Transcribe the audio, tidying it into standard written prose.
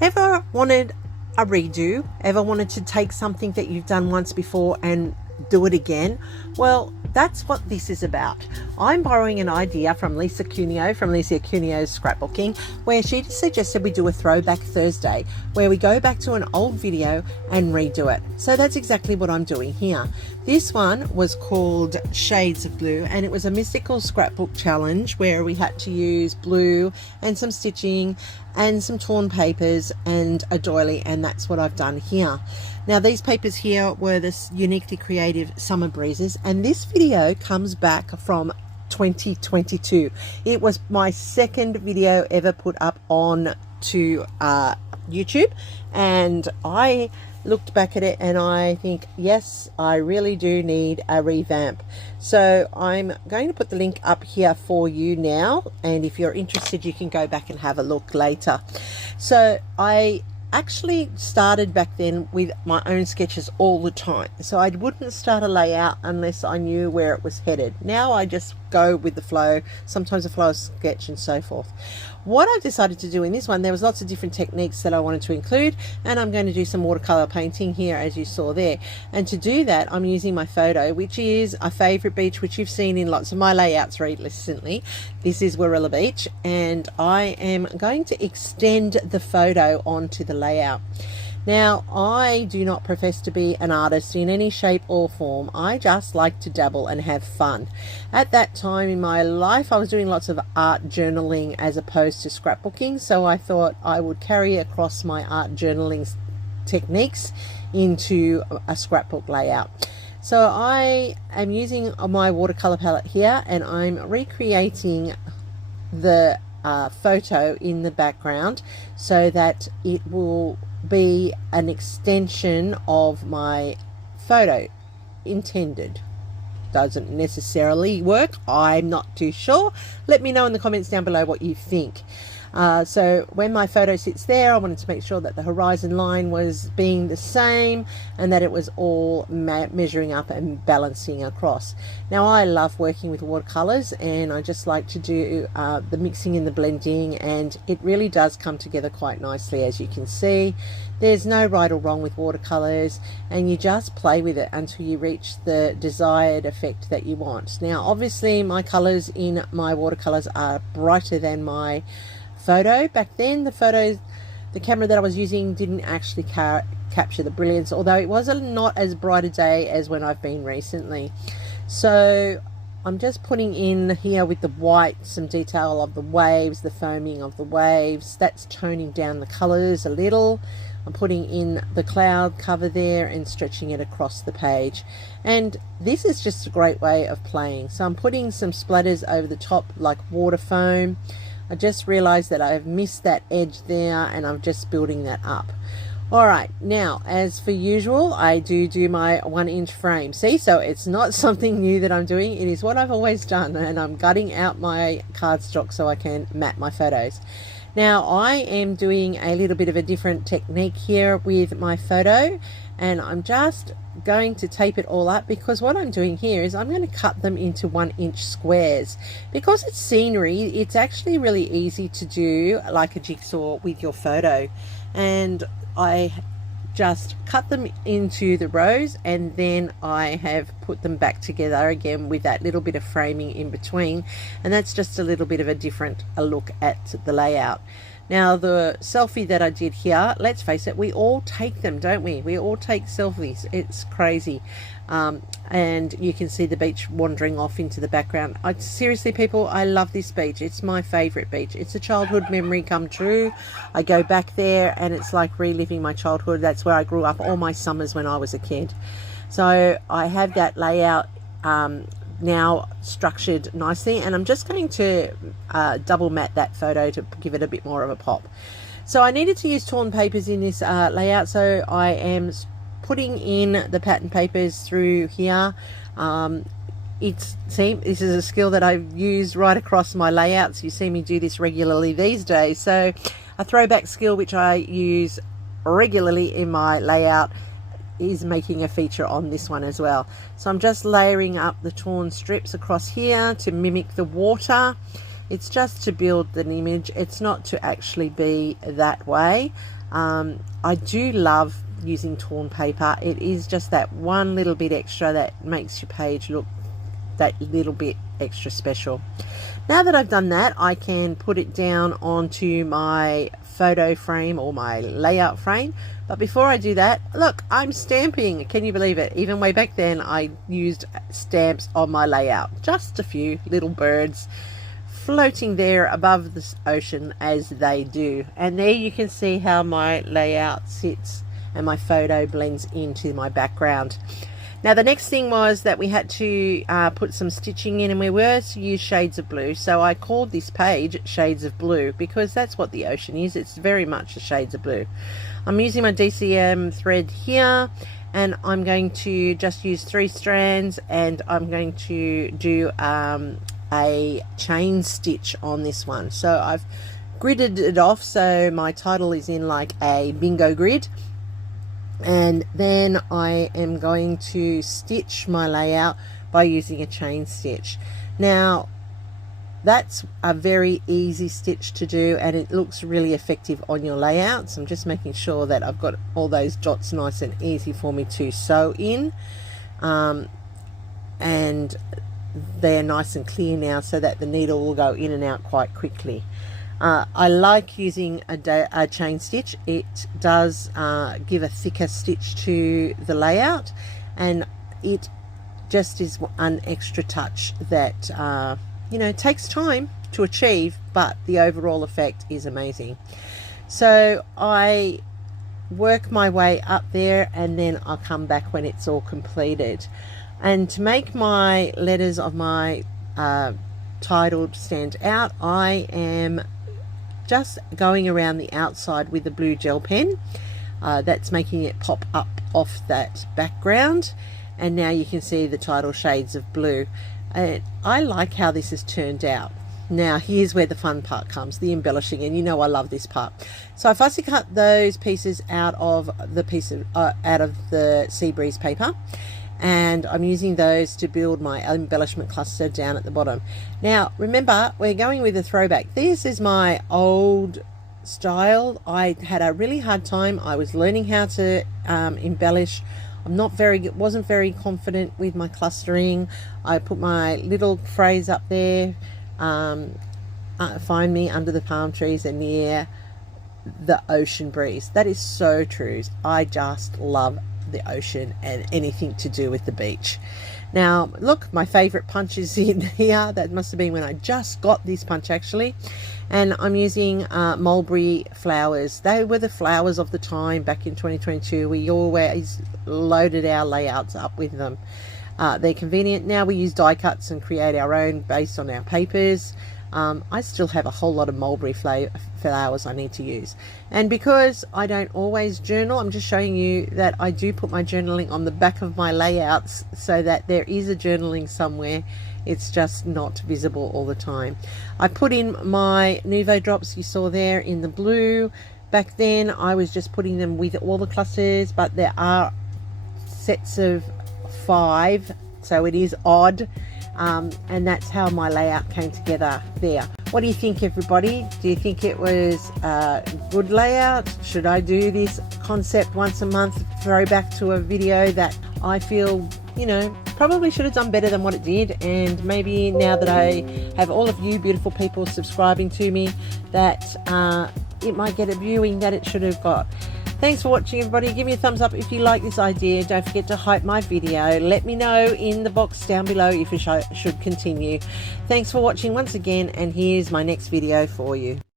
Ever wanted a redo? Ever wanted to take something that you've done once before and do it again? Well, that's what this is about. I'm borrowing an idea from Lisa Cunio's Scrapbooking, where she suggested we do a Throwback Thursday, where we go back to an old video and redo it. So that's exactly what I'm doing here. This one was called Shades of Blue, and it was a mystical scrapbook challenge where we had to use blue and some stitching and some torn papers and a doily, and that's what I've done here. Now these papers here were this uniquely creative Summer Breezes, and this video comes back from 2022. It was my second video ever put up on to YouTube, and I looked back at it and I think, yes, I really do need a revamp. So I'm going to put the link up here for you now, and if you're interested you can go back and have a look later. So I actually started back then with my own sketches all the time, so I wouldn't start a layout unless I knew where it was headed. Now I just go with the flow, sometimes a flow sketch and so forth. What I've decided to do in this one, there was lots of different techniques that I wanted to include, and I'm going to do some watercolor painting here as you saw there. And to do that I'm using my photo, which is a favorite beach which you've seen in lots of my layouts recently. This is Warilla Beach, and I am going to extend the photo onto the layout. Now, I do not profess to be an artist in any shape or form. I just like to dabble and have fun. At that time in my life, I was doing lots of art journaling as opposed to scrapbooking, so I thought I would carry across my art journaling techniques into a scrapbook layout. So I am using my watercolor palette here, and I'm recreating the photo in the background so that it will be an extension of my photo intended. Doesn't necessarily work, I'm not too sure. Let me know in the comments down below what you think. So when my photo sits there, I wanted to make sure that the horizon line was being the same and that it was all measuring up and balancing across. Now I love working with watercolors, and I just like to do the mixing and the blending, and it really does come together quite nicely. As you can see, there's no right or wrong with watercolors, and you just play with it until you reach the desired effect that you want. Now obviously my colors in my watercolors are brighter than my photo. Back then the camera that I was using didn't actually capture the brilliance, although it was not as bright a day as when I've been recently. So I'm just putting in here with the white some detail of the waves, the foaming of the waves. That's toning down the colors a little. I'm putting in the cloud cover there and stretching it across the page, and this is just a great way of playing. So I'm putting some splatters over the top like water foam. I just realized that I've missed that edge there, and I'm just building that up. Alright, now as for usual, I do my 1-inch frame. See, so it's not something new that I'm doing. It is what I've always done, and I'm gutting out my cardstock so I can mat my photos. Now I am doing a little bit of a different technique here with my photo, and I'm just going to tape it all up, because what I'm doing here is I'm going to cut them into 1-inch squares. Because it's scenery, it's actually really easy to do like a jigsaw with your photo, and I just cut them into the rows, and then I have put them back together again with that little bit of framing in between, and that's just a little bit of a different look at the layout. Now the selfie that I did here, let's face it, we all take them, don't we? We all take selfies. It's crazy. And you can see the beach wandering off into the background. Seriously people, I love this beach. It's my favorite beach. It's a childhood memory come true. I go back there and it's like reliving my childhood. That's where I grew up all my summers when I was a kid. So I have that layout now structured nicely, and I'm just going to double mat that photo to give it a bit more of a pop. So I needed to use torn papers in this layout, so I am putting in the pattern papers through here. This is a skill that I've used right across my layouts. You see me do this regularly these days, so a throwback skill which I use regularly in my layout is making a feature on this one as well. So I'm just layering up the torn strips across here to mimic the water. It's just to build an image. It's not to actually be that way. I do love using torn paper. It is just that one little bit extra that makes your page look that little bit extra special. Now that I've done that, I can put it down onto my photo frame or my layout frame. But before I do that, look, I'm stamping. Can you believe it? Even way back then, I used stamps on my layout. Just a few little birds floating there above the ocean, as they do. And there you can see how my layout sits and my photo blends into my background. Now the next thing was that we had to put some stitching in, and we were to use shades of blue. So I called this page Shades of Blue because that's what the ocean is. It's very much the shades of blue. I'm using my DCM thread here, and I'm going to just use 3 strands, and I'm going to do a chain stitch on this one. So I've gridded it off so my title is in like a bingo grid. And then I am going to stitch my layout by using a chain stitch. Now that's a very easy stitch to do, and it looks really effective on your layouts. I'm just making sure that I've got all those dots nice and easy for me to sew in, and they're nice and clear now so that the needle will go in and out quite quickly. I like using a chain stitch. It does give a thicker stitch to the layout, and it just is an extra touch that you know, takes time to achieve, but the overall effect is amazing. So I work my way up there, and then I'll come back when it's all completed. And to make my letters of my title stand out, I am just going around the outside with the blue gel pen. That's making it pop up off that background, and now you can see the title Shades of Blue. I like how this has turned out. Now here's where the fun part comes, the embellishing, and you know I love this part. So I fussy cut those pieces out of the sea breeze paper, and I'm using those to build my embellishment cluster down at the bottom. Now remember, we're going with a throwback. This is my old style. I had a really hard time. I was learning how to embellish. Wasn't very confident with my clustering. I put my little phrase up there, find me under the palm trees and near the ocean breeze. That is so true. I just love the ocean and anything to do with the beach. Now look, my favorite punch is in here. That must have been when I just got this punch actually, and I'm using mulberry flowers. They were the flowers of the time back in 2022. We always loaded our layouts up with them. They're convenient. Now we use die cuts and create our own based on our papers. I still have a whole lot of mulberry flowers I need to use, and because I don't always journal, I'm just showing you that I do put my journaling on the back of my layouts so that there is a journaling somewhere. It's just not visible all the time. I put in my Nuvo drops you saw there in the blue. Back then I was just putting them with all the clusters, but there are sets of 5, so it is odd. And that's how my layout came together there. What do you think, everybody? Do you think it was a good layout? Should I do this concept once a month, throw back to a video that I feel, you know, probably should have done better than what it did? And maybe now that I have all of you beautiful people subscribing to me, that it might get a viewing that it should have got. Thanks for watching, everybody. Give me a thumbs up if you like this idea. Don't forget to hype my video. Let me know in the box down below if it should continue. Thanks for watching once again, and here's my next video for you.